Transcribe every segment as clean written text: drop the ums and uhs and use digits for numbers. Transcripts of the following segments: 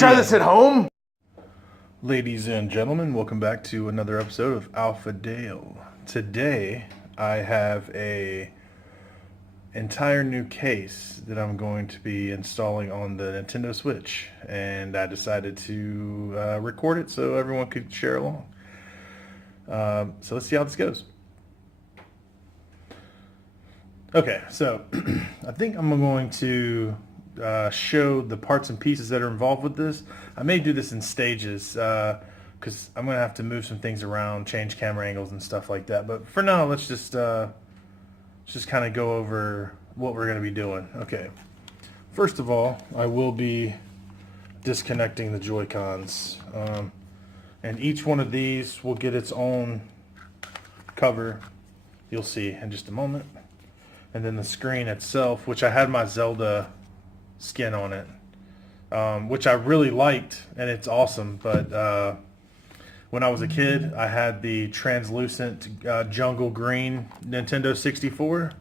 try this at home? Ladies and gentlemen, welcome back to another episode of Alpha Dale. Today, I have a entire new case that I'm going to be installing on the Nintendo Switch, and I decided to record it so everyone could share along. So let's see how this goes. Okay, so I think I'm going to show the parts and pieces that are involved with this. I may do this in stages because I'm going to have to move some things around, change camera angles and stuff like that. But for now, let's just kind of go over what we're going to be doing. Okay, first of all, I will be disconnecting the Joy-Cons. And each one of these will get its own cover. You'll see in just a moment. And then the screen itself, which I had my Zelda skin on it, which I really liked, and it's awesome. But when I was a kid, I had the translucent jungle green Nintendo 64,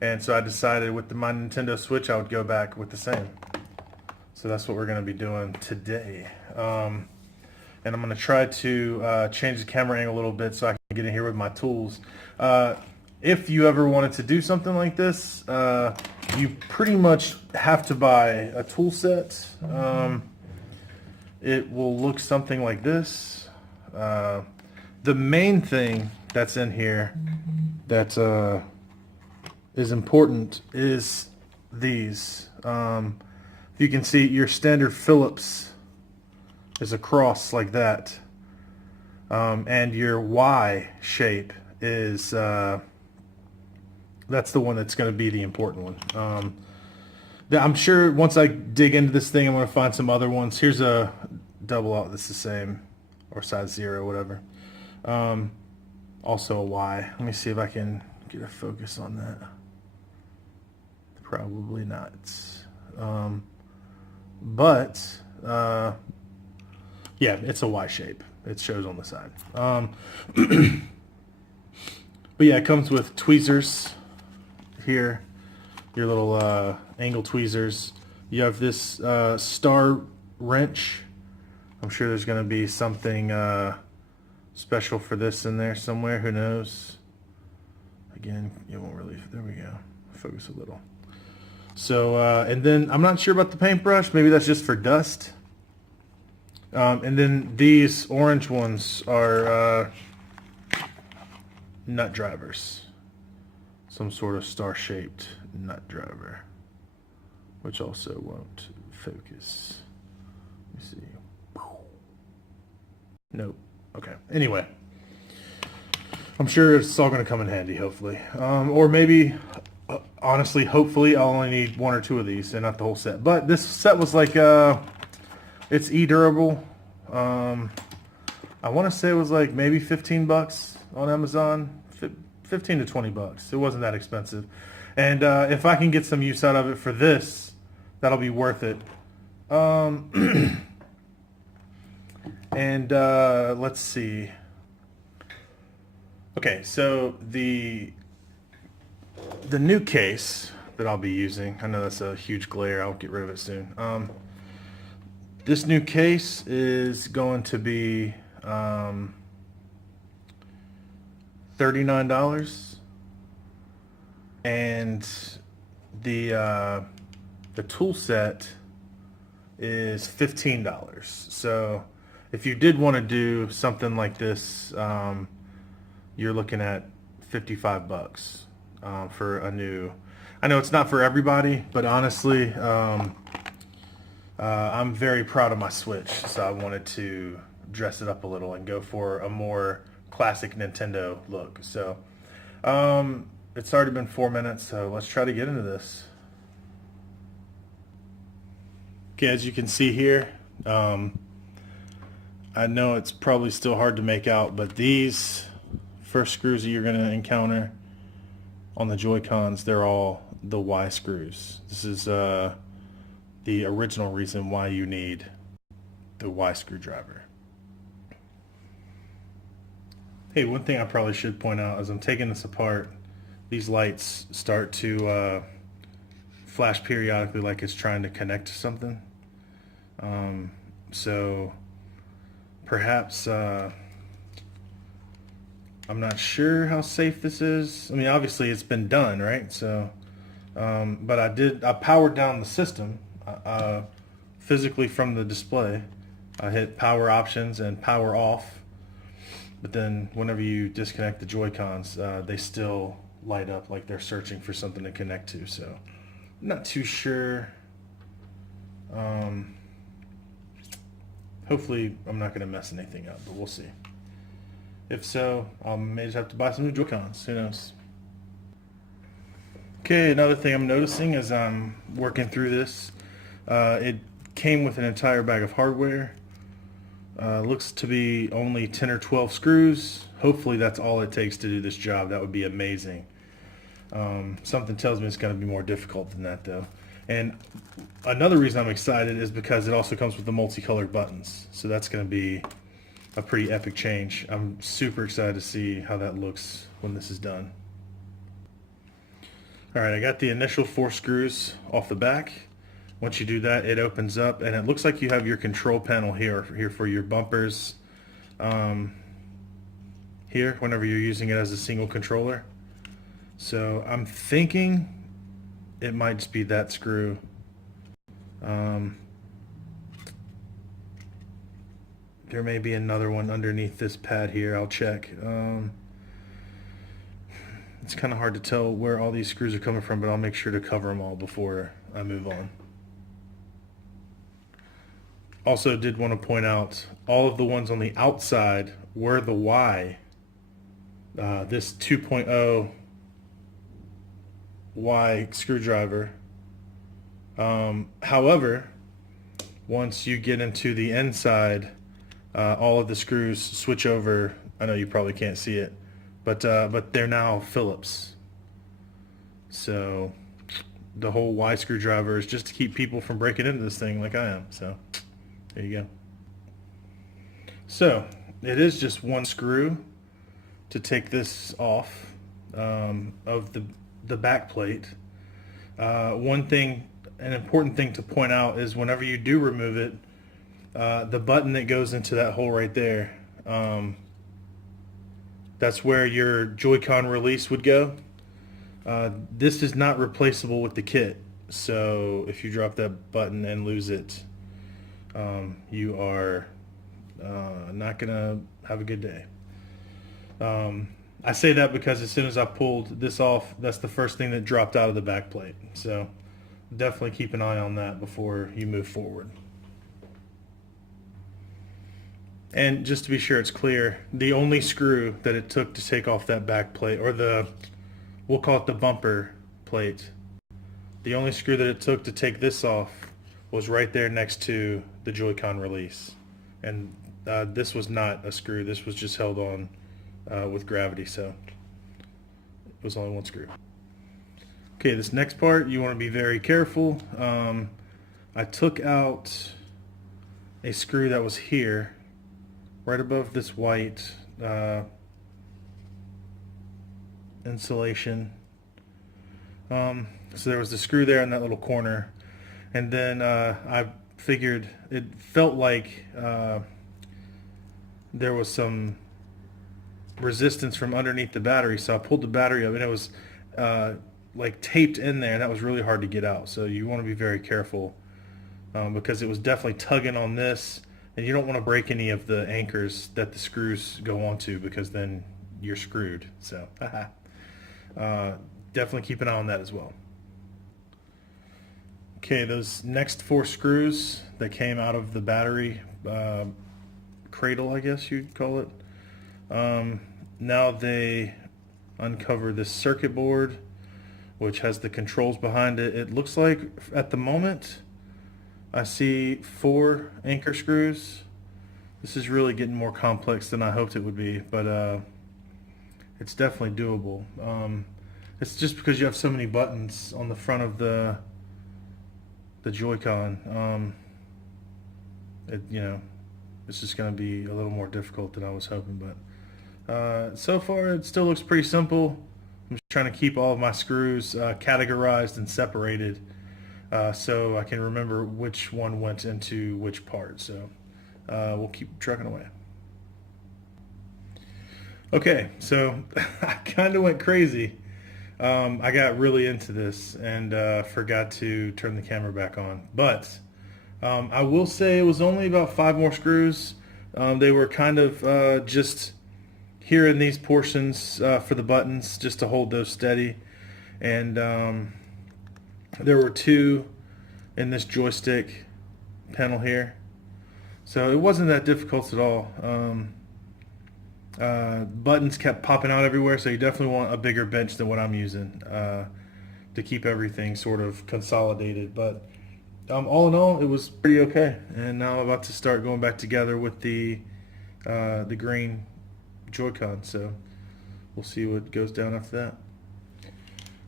and so I decided with my Nintendo Switch I would go back with the same. So that's what we're going to be doing today. And I'm going to try to change the camera angle a little bit so I can get in here with my tools. If you ever wanted to do something like this, you pretty much have to buy a tool set. It will look something like this. The main thing that's in here that is important is these. You can see your standard Phillips is across like that, and your Y shape is that's the one that's going to be the important one. I'm sure once I dig into this thing, I'm going to find some other ones. Here's a double out that's the same, or size 0, whatever. Also a Y. Let me see if I can get a focus on that. Probably not. But yeah, it's a Y shape. It shows on the side. But yeah, it comes with tweezers here, your little angle tweezers. You have this star wrench. I'm sure there's going to be something special for this in there somewhere. Who knows? Again, it won't really. There we go. Focus a little. So, and then I'm not sure about the paintbrush. Maybe that's just for dust. And then these orange ones are nut drivers. Some sort of star-shaped nut driver, which also won't focus. Let me see. Nope. Okay. Anyway, I'm sure it's all going to come in handy, hopefully. Or maybe, honestly, hopefully, I'll only need 1 or 2 of these and not the whole set. But this set was like, it's e-durable. I want to say it was like maybe $15 on Amazon. 15 to 20 bucks. It wasn't that expensive. And if I can get some use out of it for this, that'll be worth it. And let's see. Okay, so the new case that I'll be using, I know that's a huge glare, I'll get rid of it soon. This new case is going to be $39, and the tool set is $15. So if you did want to do something like this, you're looking at 55 bucks for a new. I know it's not for everybody, but honestly, I'm very proud of my Switch, so I wanted to dress it up a little and go for a more classic Nintendo look. So it's already been 4 minutes, so let's try to get into this. Okay, as you can see here, I know it's probably still hard to make out, but these first screws that you're going to encounter on the Joy-Cons, they're all the Y screws. This is the original reason why you need the Y screwdriver. Hey, one thing I probably should point out as I'm taking this apart, these lights start to flash periodically like it's trying to connect to something. So perhaps I'm not sure how safe this is. I mean, obviously it's been done, right? So, but I powered down the system physically from the display. I hit power options and power off, but then whenever you disconnect the Joy-Cons, they still light up like they're searching for something to connect to. So I'm not too sure. Hopefully I'm not going to mess anything up, but we'll see. If so, I may just have to buy some new Joy-Cons. Who knows? Okay, another thing I'm noticing as I'm working through this, it came with an entire bag of hardware. Looks to be only 10 or 12 screws. Hopefully that's all it takes to do this job. That would be amazing. Something tells me it's going to be more difficult than that, though. And another reason I'm excited is because it also comes with the multicolored buttons. So that's going to be a pretty epic change. I'm super excited to see how that looks when this is done. Alright, I got the initial 4 screws off the back. Once you do that, it opens up and it looks like you have your control panel here for your bumpers here whenever you're using it as a single controller. So I'm thinking it might just be that screw. There may be another one underneath this pad here. I'll check. It's kind of hard to tell where all these screws are coming from, but I'll make sure to cover them all before I move on. Also did want to point out all of the ones on the outside were the Y. This 2.0 Y screwdriver. However, once you get into the inside, all of the screws switch over. I know you probably can't see it, but they're now Phillips. So the whole Y screwdriver is just to keep people from breaking into this thing like I am. So there you go. So it is just one screw to take this off of the back plate. One thing, an important thing to point out is whenever you do remove it, the button that goes into that hole right there, that's where your Joy-Con release would go. This is not replaceable with the kit, so if you drop that button and lose it, you are not gonna have a good day. I say that because as soon as I pulled this off, that's the first thing that dropped out of the back plate. So definitely keep an eye on that before you move forward. And just to be sure it's clear, the only screw that it took to take off that back plate, or we'll call it the bumper plate, the only screw that it took to take this off was right there next to the Joy-Con release. And this was not a screw, this was just held on with gravity, so it was only one screw. Okay, this next part, you want to be very careful. I took out a screw that was here, right above this white insulation. So there was the screw there in that little corner, and then I figured it felt like there was some resistance from underneath the battery, so I pulled the battery up and it was like taped in there, and that was really hard to get out. So you want to be very careful because it was definitely tugging on this, and you don't want to break any of the anchors that the screws go onto because then you're screwed. So definitely keep an eye on that as well. Okay, those next 4 screws that came out of the battery cradle, I guess you'd call it. Now they uncover this circuit board, which has the controls behind it. It looks like at the moment I see 4 anchor screws. This is really getting more complex than I hoped it would be, but it's definitely doable. It's just because you have so many buttons on the front of the Joy-Con. It's just going to be a little more difficult than I was hoping, but so far it still looks pretty simple. I'm just trying to keep all of my screws categorized and separated so I can remember which one went into which part. So we'll keep trucking away. Okay, so I kind of went crazy. I got really into this and forgot to turn the camera back on. But I will say it was only about 5 more screws. They were kind of just here in these portions for the buttons, just to hold those steady. And there were 2 in this joystick panel here. So it wasn't that difficult at all. Buttons kept popping out everywhere, so you definitely want a bigger bench than what I'm using to keep everything sort of consolidated. But all in all, it was pretty okay. And now I'm about to start going back together with the green Joy-Con. So we'll see what goes down after that.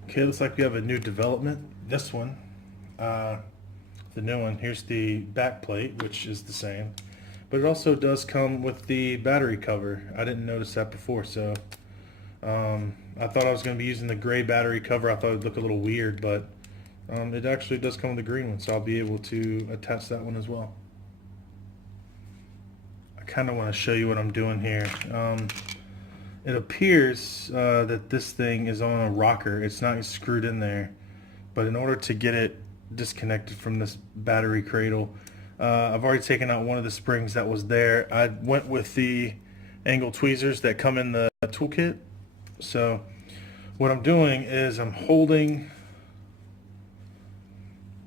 Okay, looks like we have a new development. This one, the new one. Here's the back plate, which is the same. But it also does come with the battery cover. I didn't notice that before, so I thought I was going to be using the gray battery cover. I thought it would look a little weird, but it actually does come with the green one, so I'll be able to attach that one as well. I kind of want to show you what I'm doing here. It appears that this thing is on a rocker. It's not screwed in there, but in order to get it disconnected from this battery cradle, I've already taken out one of the springs that was there. I went with the angle tweezers that come in the toolkit. So what I'm doing is I'm holding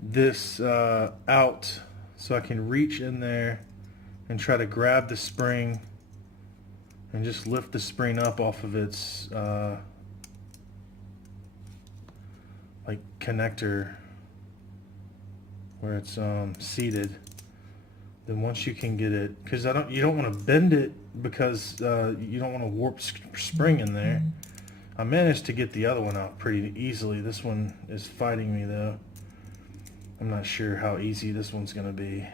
this out so I can reach in there and try to grab the spring and just lift the spring up off of its like connector where it's seated. Then once you can get it, because you don't want to bend it because you don't want to warp spring in there. I managed to get the other one out pretty easily. This one is fighting me though. I'm not sure how easy this one's going to be.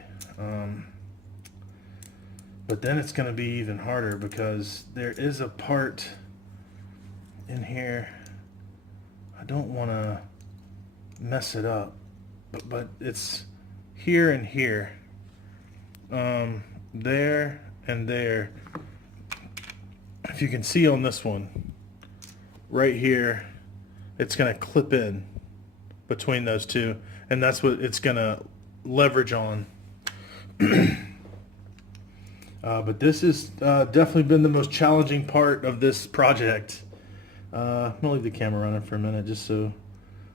But then it's going to be even harder because there is a part in here. I don't want to mess it up, but it's here and here. There and there. If you can see on this one, right here, it's going to clip in between those two, and that's what it's going to leverage on. But this has definitely been the most challenging part of this project. I'm going to leave the camera running for a minute just so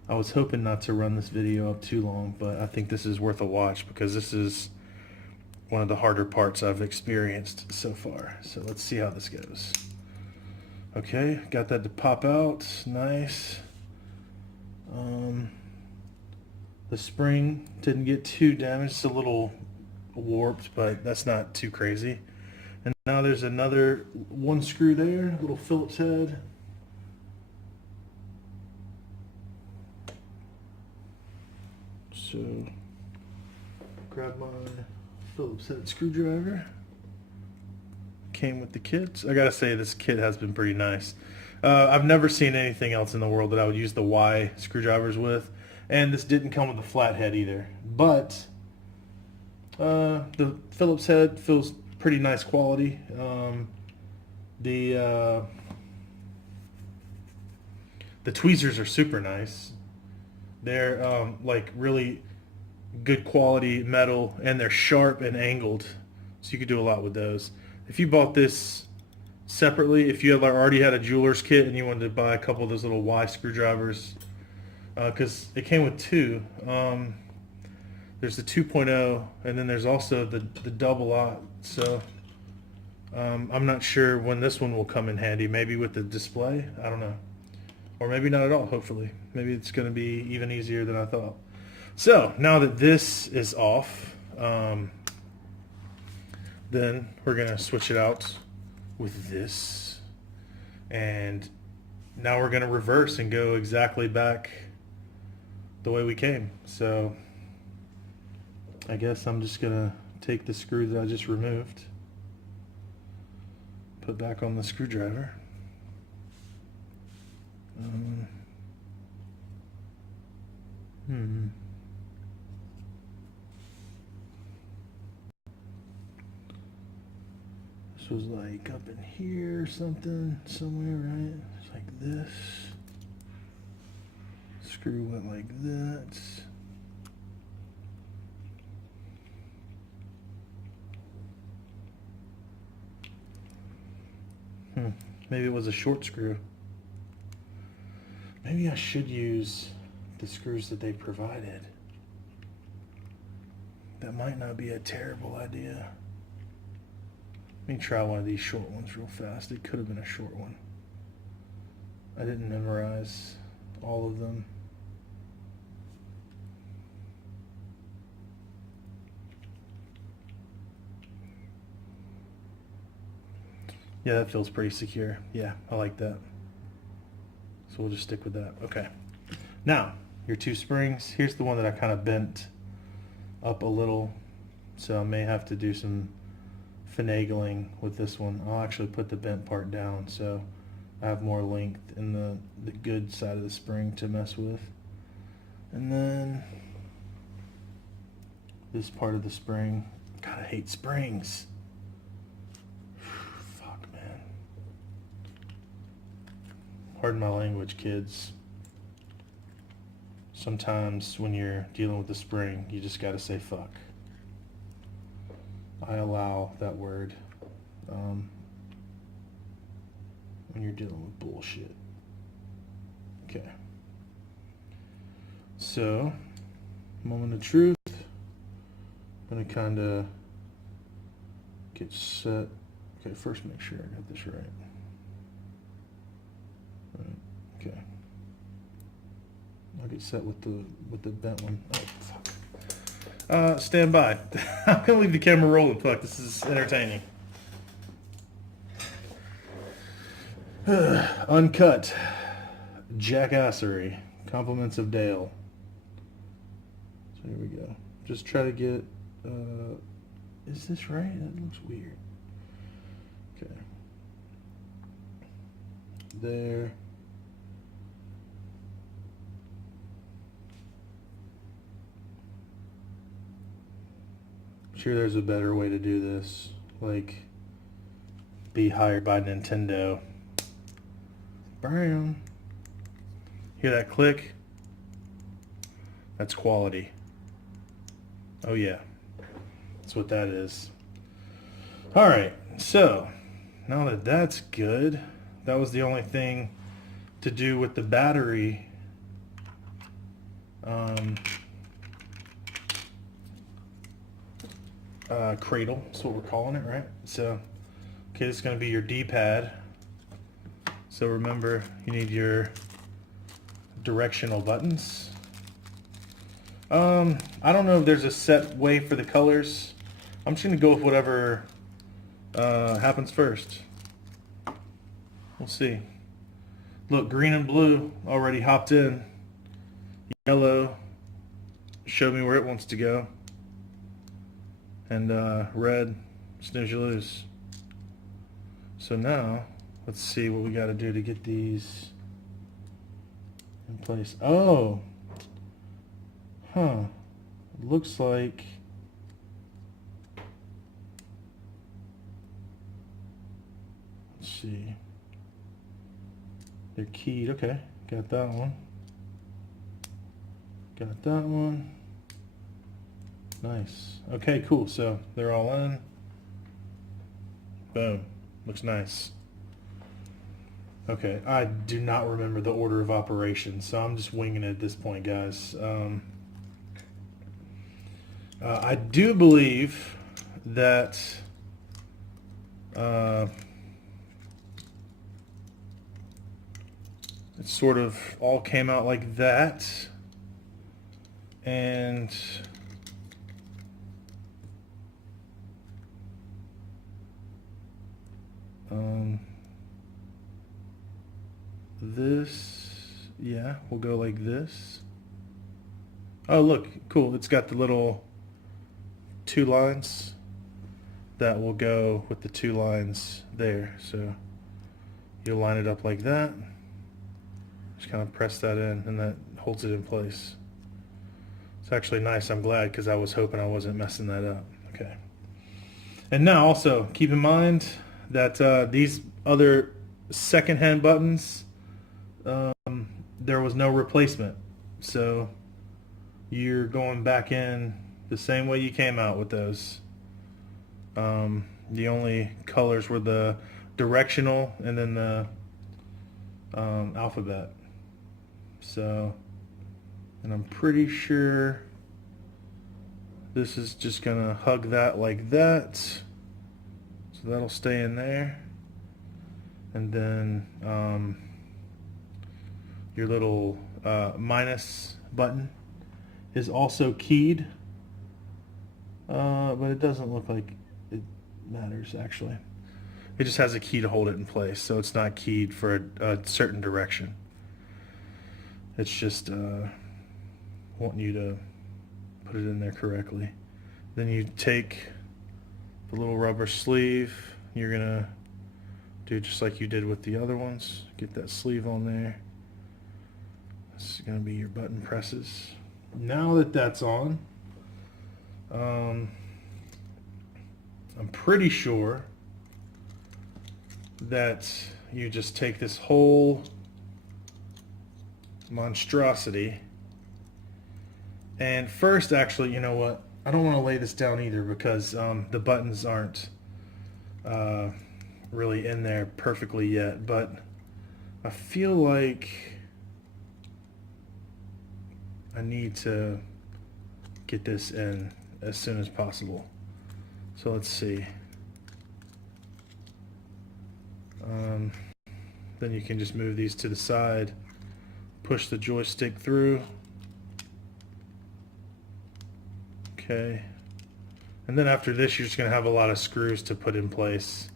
I was hoping not to run this video up too long, but I think this is worth a watch because this is one of the harder parts I've experienced so far. So let's see how this goes. Okay, got that to pop out. Nice. The spring didn't get too damaged. It's a little warped, but that's not too crazy. And now there's another one screw there, little Phillips head. So grab my Phillips head screwdriver. Came with the kit. I gotta say this kit has been pretty nice. I've never seen anything else in the world that I would use the Y screwdrivers with, and this didn't come with a flat head either. But the Phillips head feels pretty nice quality. The tweezers are super nice. They're like really good quality metal, and they're sharp and angled, so you could do a lot with those. If you bought this separately, if you had already had a jeweler's kit and you wanted to buy a couple of those little Y screwdrivers, because it came with 2. There's the 2.0, and then there's also the double aught. So I'm not sure when this one will come in handy. Maybe with the display, I don't know, or maybe not at all. Hopefully, maybe it's going to be even easier than I thought. So now that this is off, then we're going to switch it out with this, and now we're going to reverse and go exactly back the way we came. So I guess I'm just going to take the screw that I just removed, put back on the screwdriver. This was like up in here or something, somewhere, right? It's like this. Screw went like that. Maybe it was a short screw. Maybe I should use the screws that they provided. That might not be a terrible idea. Let me try one of these short ones real fast. It could have been a short one. I didn't memorize all of them. Yeah, that feels pretty secure. Yeah, I like that. So we'll just stick with that. Okay. Now, your two springs. Here's the one that I kind of bent up a little. So I may have to do some finagling with this one. I'll actually put the bent part down so I have more length in the good side of the spring to mess with. And then this part of the spring. God, I hate springs. Fuck, man. Pardon my language, kids. Sometimes when you're dealing with the spring, you just gotta say fuck. I allow that word when you're dealing with bullshit. Okay. So, moment of truth. I'm gonna kind of get set. Okay, first make sure I got this right. Okay. I'll get set with the bent one. Oh, fuck. Stand by. I'm gonna leave the camera rolling. Fuck, this is entertaining. Uncut. Jackassery. Compliments of Dale. So here we go. Just try to get. Is this right? That looks weird. Okay. There. Sure, there's a better way to do this. Like, be hired by Nintendo. Bam. Hear that click? That's quality. Oh yeah. That's what that is. Alright, so now that that's good, that was the only thing to do with the battery. Cradle, that's what we're calling it, right? So, okay, this is going to be your D-pad. So remember, you need your directional buttons. I don't know if there's a set way for the colors. I'm just going to go with whatever happens first. We'll see. Look, green and blue already hopped in. Yellow showed me where it wants to go. And red, snooze you lose. So now, let's see what we got to do to get these in place. Oh! Huh. It looks like... Let's see. They're keyed. Okay, got that one. Got that one. Nice. Okay, cool. So they're all in. Boom. Looks nice. Okay, I do not remember the order of operations, so I'm just winging it at this point, guys. I do believe that it sort of all came out like that, and this, yeah, we'll go like this. Oh, look, cool. It's got the little 2 lines that will go with the 2 lines there. So you'll line it up like that. Just kind of press that in, and that holds it in place. It's actually nice. I'm glad, because I was hoping I wasn't messing that up. Okay. And now also keep in mind that these other second-hand buttons, there was no replacement. So you're going back in the same way you came out with those. The only colors were the directional and then the alphabet. So, and I'm pretty sure this is just gonna hug that like that. So that'll stay in there. And then your little minus button is also keyed, but it doesn't look like it matters actually. It just has a key to hold it in place, so it's not keyed for a certain direction. It's just wanting you to put it in there correctly. Then you take the little rubber sleeve. You're gonna do just like you did with the other ones. Get that sleeve on there. This is gonna be your button presses. Now that that's on, I'm pretty sure that you just take this whole monstrosity, and first, actually, you know what? I don't want to lay this down either because the buttons aren't really in there perfectly yet, but I feel like I need to get this in as soon as possible. So let's see. Then you can just move these to the side, push the joystick through. Okay. And then after this, you're just going to have a lot of screws to put in place.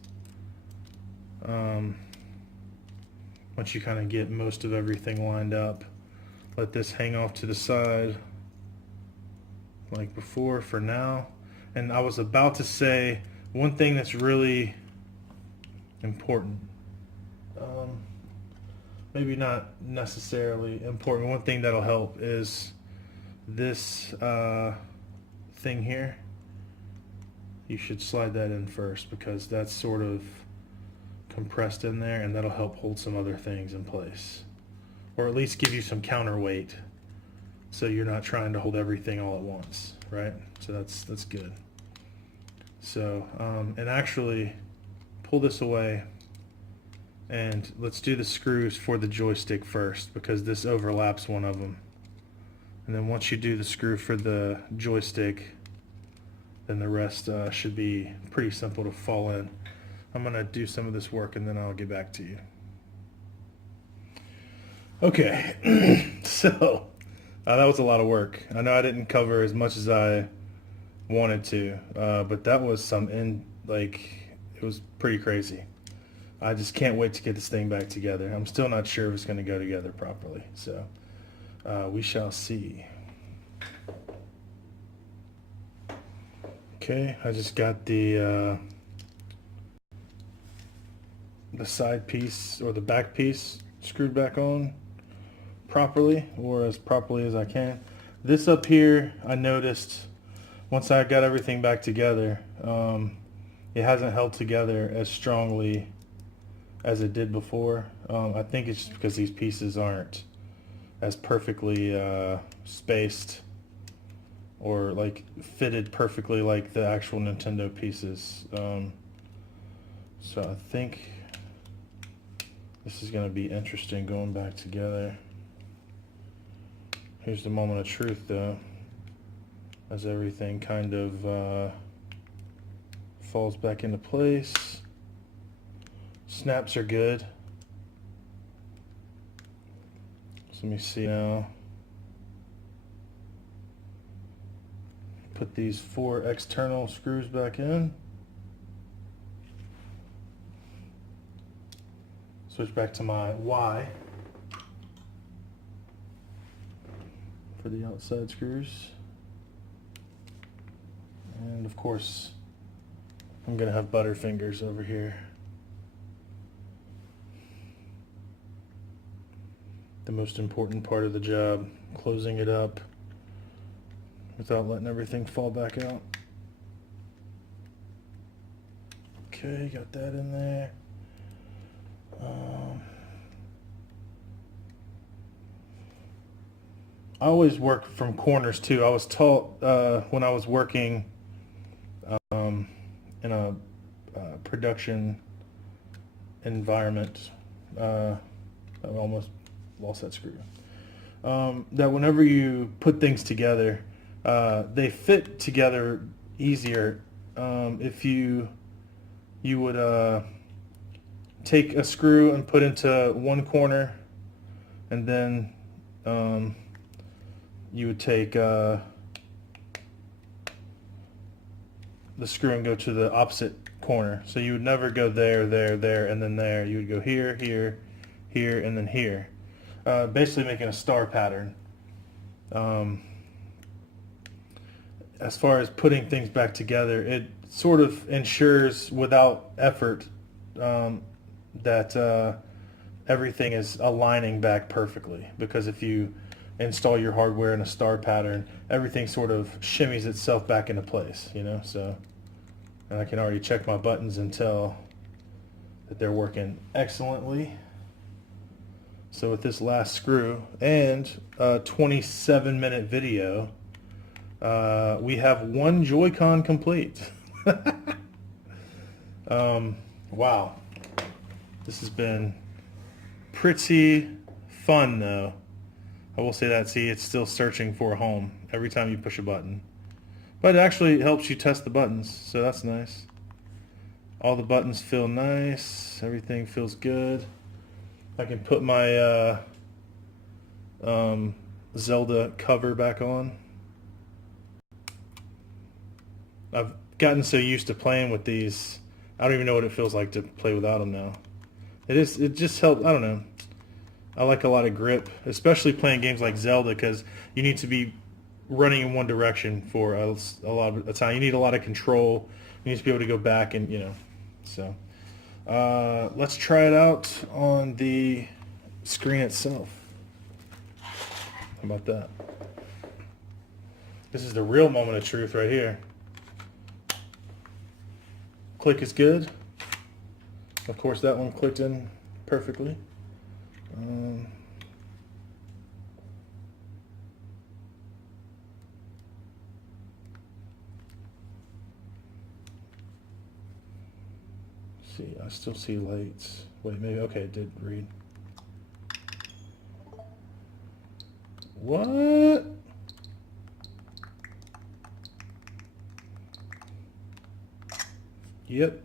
Once you kind of get most of everything lined up, let this hang off to the side like before for now. And I was about to say one thing that's really important. Maybe not necessarily important. One thing that'll help is this thing here. You should slide that in first because that's sort of compressed in there, and that'll help hold some other things in place, or at least give you some counterweight, so you're not trying to hold everything all at once, right? So that's good. So and actually pull this away, and let's do the screws for the joystick first because this overlaps one of them. And then once you do the screw for the joystick, then the rest should be pretty simple to fall in. I'm going to do some of this work and then I'll get back to you. Okay, so that was a lot of work. I know I didn't cover as much as I wanted to, but that was it was pretty crazy. I just can't wait to get this thing back together. I'm still not sure if it's going to go together properly, so we shall see. Okay, I just got the side piece or the back piece screwed back on properly, or as properly as I can. This up here, I noticed once I got everything back together, it hasn't held together as strongly as it did before. I think it's just because these pieces aren't as perfectly spaced or like fitted perfectly like the actual Nintendo pieces. So I think this is going to be interesting going back together. Here's the moment of truth though, as everything kind of falls back into place. Snaps are good. So let me see now. Put these 4 external screws back in. Switch back to my Y for the outside screws. And of course, I'm going to have Butterfingers over here. The most important part of the job, closing it up without letting everything fall back out. Okay, got that in there. I always work from corners too. I was taught when I was working in a production environment. I almost lost that screw. That whenever you put things together, they fit together easier if you would take a screw and put into one corner, and then you would take the screw and go to the opposite corner. So you would never go there, there, and then there. You would go here, here, here, and then here. Basically making a star pattern. As far as putting things back together, it sort of ensures without effort that everything is aligning back perfectly. Because if you install your hardware in a star pattern, everything sort of shimmies itself back into place, you know. So, and I can already check my buttons and tell that they're working excellently. So with this last screw and a 27-minute video, we have one Joy-Con complete. Wow. This has been pretty fun, though. I will say that. See, it's still searching for a home every time you push a button. But it actually helps you test the buttons, so that's nice. All the buttons feel nice. Everything feels good. I can put my Zelda cover back on. I've gotten so used to playing with these, I don't even know what it feels like to play without them now. It just helps, I don't know. I like a lot of grip, especially playing games like Zelda, because you need to be running in one direction for a lot of the time. You need a lot of control. You need to be able to go back and, you know, so. Let's try it out on the screen itself. How about that? This is the real moment of truth right here. Click is good. Of course, that one clicked in perfectly. See, I still see lights. Wait, maybe, okay, it did read. What? Yep.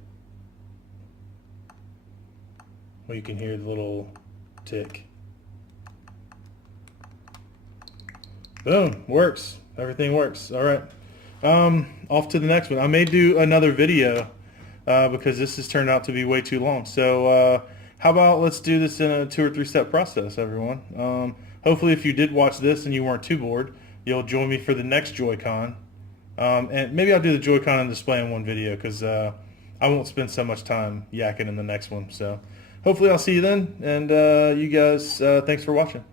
Well, you can hear the little tick. Boom, works. Everything works. All right. Off to the next one. I may do another video because this has turned out to be way too long. So how about let's do this in a 2 or 3 step process, everyone. Hopefully if you did watch this and you weren't too bored, you'll join me for the next Joy-Con. And maybe I'll do the Joy-Con and display in one video because I won't spend so much time yakking in the next one. So hopefully I'll see you then. And you guys, thanks for watching.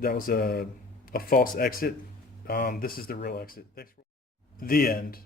That was a false exit. This is the real exit. Thanks for the end.